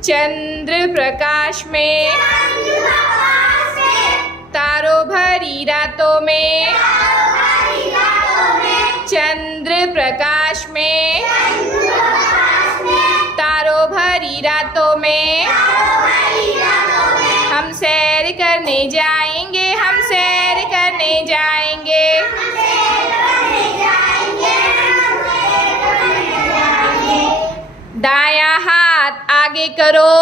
चंद्र प्रकाश में, तारों भरी रातों में, चंद्र प्रकाश में, तारों भरी रातों में, हम सैर करने जाएंगे, हम सैर करने जाएंगे। दायां हाथ आगे करो,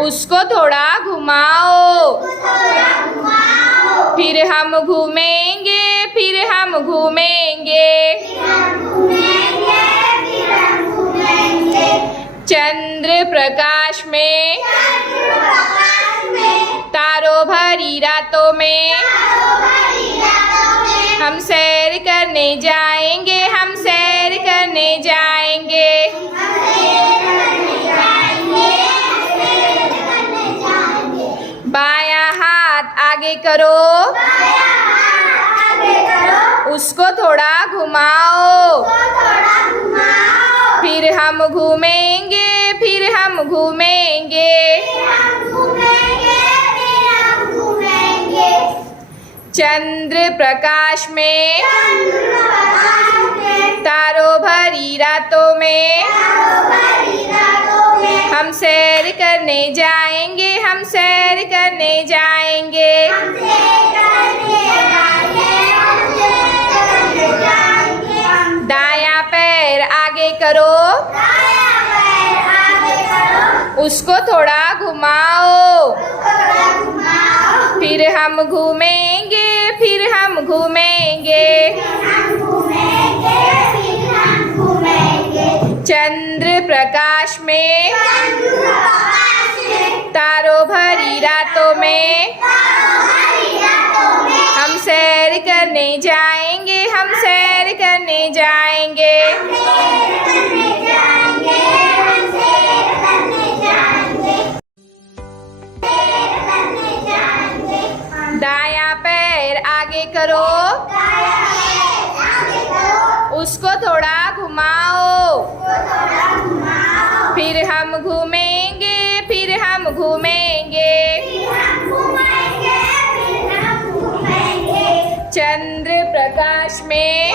उसको थोड़ा घुमाओ, फिर हम घूमेंगे, फिर हम घूमेंगे। चंद्र प्रकाश में, तारों भरी रातों में, हम सैर करने जाएंगे, हम सैर करने जाएंगे। बायां हाथ आगे करो, उसको थोड़ा घुमाओ, फिर हम घूमेंगे, फिर हम घूमेंगे। चंद्र प्रकाश में, तारों भरी रातों में, हम सैर करने जाएंगे, हम सैर करने जाएंगे। दायां पैर आगे करो, उसको थोड़ा घुमाओ, फिर हम घूमेंगे, फिर हम घूमेंगे। चंद्र प्रकाश में, तारों भरी रातों में, हम सैर करने जाएंगे, हम सैर करने जाएंगे। दायां पैर आगे करो, उसको थोड़ा घुमाओ, फिर हम घूमेंगे, फिर हम घूमेंगे। चंद्र प्रकाश में,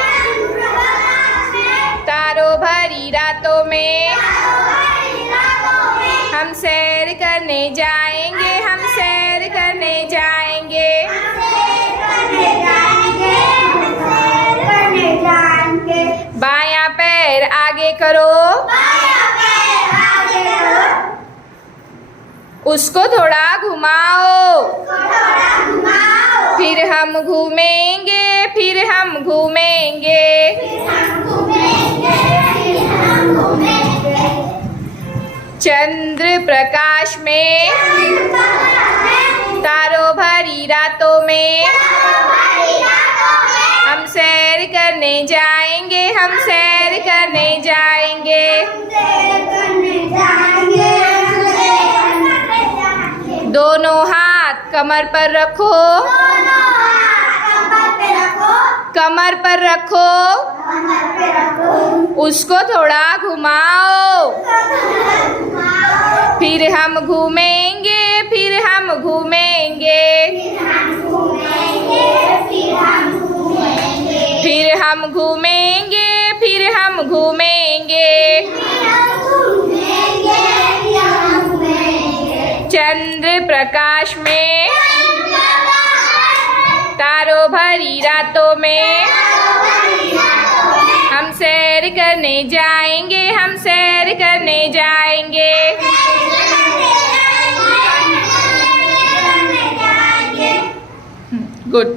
तारों भरी रातों में, हम सैर करने जाएंगे, हम सैर करने जाएंगे। बायां पैर आगे करो, उसको थोड़ा घुमाओ, फिर हम घूमेंगे, फिर हम घूमेंगे। चंद्र प्रकाश में, तारों भरी रातों में, हम सैर करने जाएंगे, हम सैर करने जाएंगे। दोनों हाथ कमर पर रखो, कमर पर रखो, उसको थोड़ा घुमाओ, फिर हम घूमेंगे, फिर हम घूमेंगे। फिर हम घूमेंगे, फिर हम घूमेंगे। चंद्र प्रकाश में, तारों भरी रातों में, हम सैर करने जाएंगे, हम सैर करने जाएंगे। गुड।